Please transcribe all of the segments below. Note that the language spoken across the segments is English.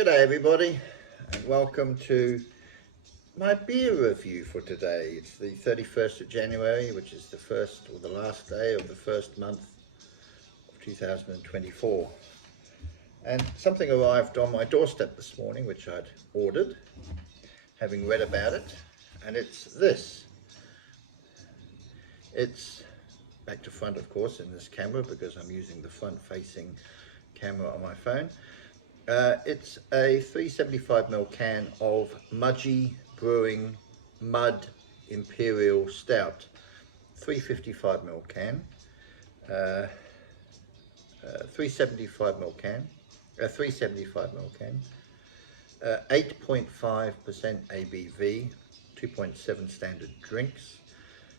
G'day everybody, and welcome to my beer review for today. It's the 31st of January, which is the first or the last day of the first month of 2024. And something arrived on my doorstep this morning, which I'd ordered, having read about it, and it's this. It's back to front, of course, in this camera because I'm using the front-facing camera on my phone. It's a 375ml can of Mudgee Brewing Mud Imperial Stout, 355ml can, 375ml can, 375ml can, 8.5% ABV, 2.7 standard drinks.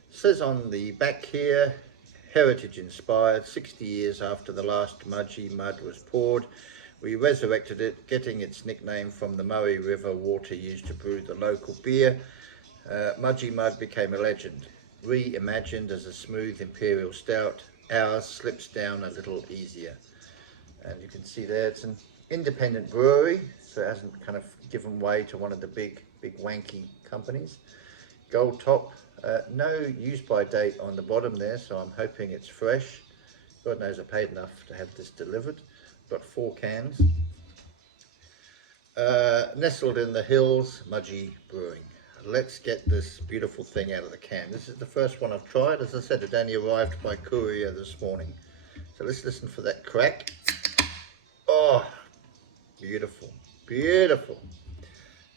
It says on the back here, heritage inspired, 60 years after the last Mudgee mud was poured, we resurrected it, getting its nickname from the Murray River water used to brew the local beer. Mudgee Mud became a legend. Reimagined as a smooth imperial stout, ours slips down a little easier. And you can see there it's an independent brewery, so it hasn't kind of given way to one of the big wanky companies. Gold top, no use by date on the bottom there, so I'm hoping it's fresh. God knows I paid enough to have this delivered. Got 4 cans. Nestled in the hills, Mudgee Brewing. Let's get this beautiful thing out of the can. This is the first one I've tried. As I said, it only arrived by courier this morning. So let's listen for that crack. Oh, beautiful, beautiful.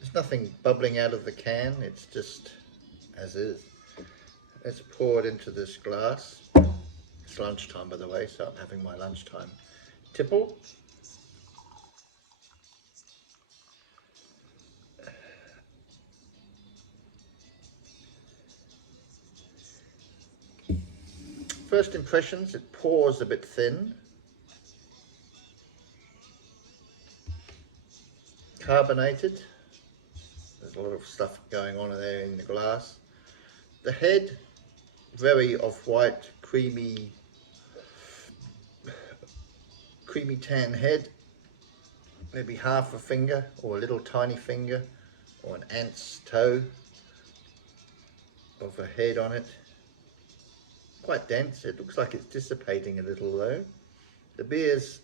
There's nothing bubbling out of the can. It's just as is. Let's pour it into this glass. It's lunchtime, by the way, so I'm having my lunchtime tipple. First impressions, it pours a bit thin. Carbonated. There's a lot of stuff going on there in the glass. The head, very off-white, creamy tan head. Maybe half a finger or a little tiny finger or an ant's toe of a head on it. Quite dense. It looks like it's dissipating a little though. The beer's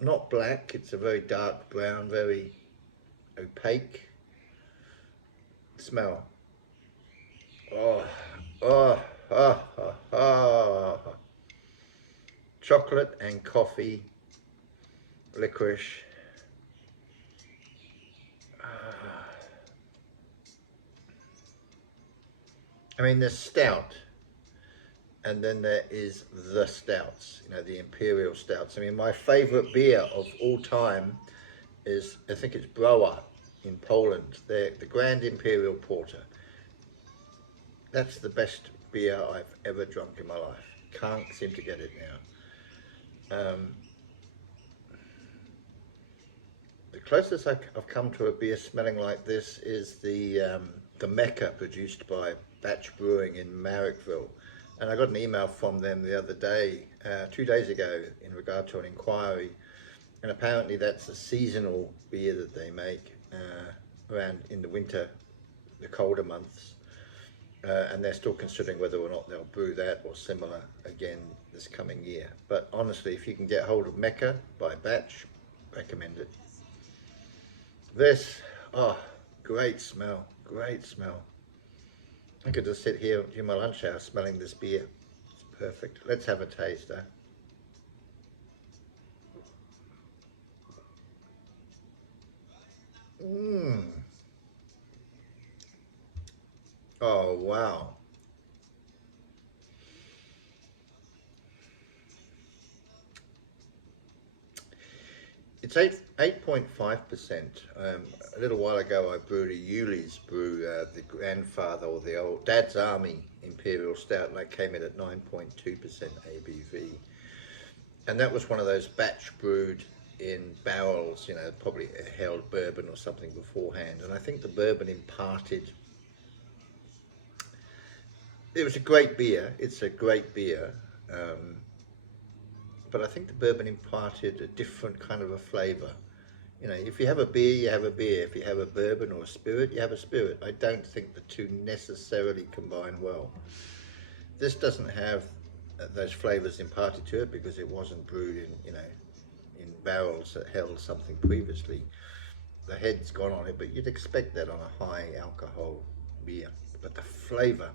not black, it's a very dark brown, very opaque. Smell. Oh. Chocolate and coffee, licorice. I mean, there's stout, and then there is the stouts, you know, the imperial stouts. I mean, my favorite beer of all time is, I think it's Brower in Poland. They're the Grand Imperial Porter. That's the best beer I've ever drunk in my life. Can't seem to get it now. The closest I've come to a beer smelling like this is the Mecca produced by Batch Brewing in Marrickville. And I got an email from them the other day, 2 days ago, in regard to an inquiry. And apparently that's a seasonal beer that they make around in the winter, the colder months. And they're still considering whether or not they'll brew that or similar again this coming year. But honestly, if you can get hold of Mecca by Batch, recommend it. This, oh, great smell, great smell. I could just sit here in my lunch hour smelling this beer. It's perfect. Let's have a taste, eh? Oh, wow. It's 8.5%. A little while ago I brewed a Yuli's brew, the grandfather or the old Dad's Army Imperial Stout, and that came in at 9.2% ABV. And that was one of those batch brewed in barrels, you know, probably held bourbon or something beforehand. And I think the bourbon imparted, it was a great beer, it's a great beer. But I think the bourbon imparted a different kind of a flavour You know, if you have a beer, you have a beer. If you have a bourbon or a spirit, you have a spirit. I don't think the two necessarily combine well. This doesn't have those flavors imparted to it because it wasn't brewed in, you know, in barrels that held something previously. The head's gone on it, but you'd expect that on a high alcohol beer. But the flavor,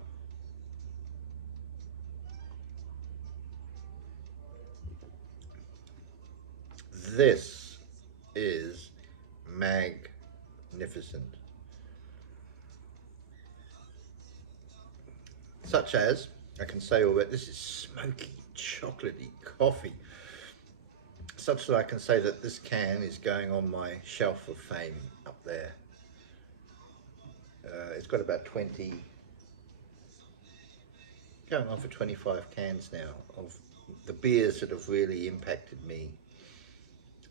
this is magnificent. Such as, I can say already, this is smoky, chocolatey coffee. Such that I can say that this can is going on my shelf of fame up there. It's got about 20, going on for 25 cans now of the beers that have really impacted me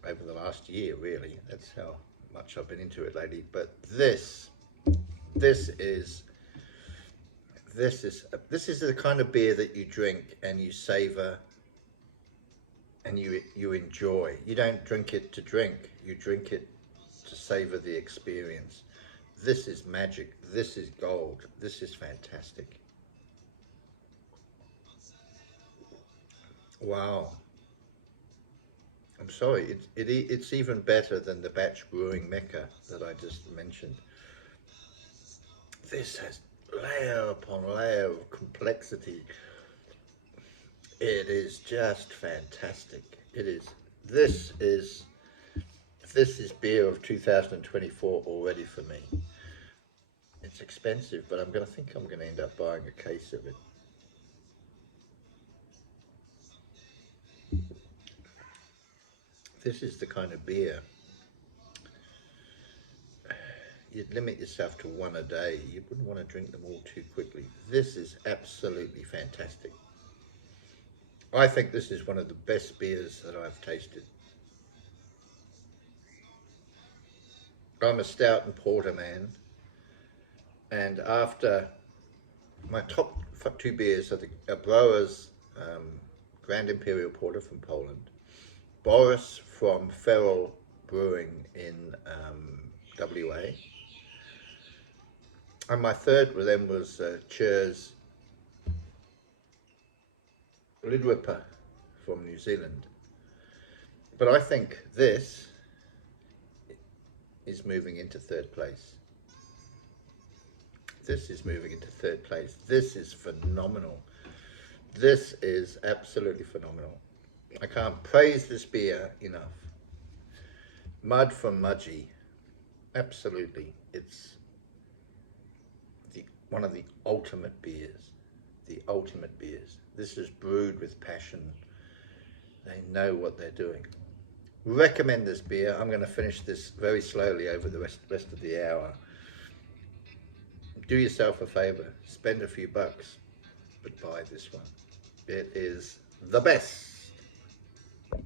over the last year, really. That's how much I've been into it lately. But this is this is the kind of beer that you drink and you savor and you enjoy. You don't drink it to drink, you drink it to savor the experience. This is magic. This is gold. This is fantastic. Wow. I'm sorry, it's even better than the batch brewing mecca that I just mentioned. This has layer upon layer of complexity. It is just fantastic. It is. This is this is beer of 2024 already for me. It's expensive, but I'm gonna end up buying a case of it. This is the kind of beer you'd limit yourself to one a day. You wouldn't want to drink them all too quickly. This is absolutely fantastic. I think this is one of the best beers that I've tasted. I'm a stout and porter man, and after my top two beers are the Brower's Grand Imperial Porter from Poland, Boris from Feral Brewing in WA, and my third with them was Chur's Lidripper from New Zealand. But I think this is moving into third place. This is moving into third place. This is phenomenal. This is absolutely phenomenal. I can't praise this beer enough. Mud from Mudgee. Absolutely. It's one of the ultimate beers. The ultimate beers. This is brewed with passion. They know what they're doing. Recommend this beer. I'm going to finish this very slowly over the rest of the hour. Do yourself a favor. Spend a few bucks, but buy this one. It is the best.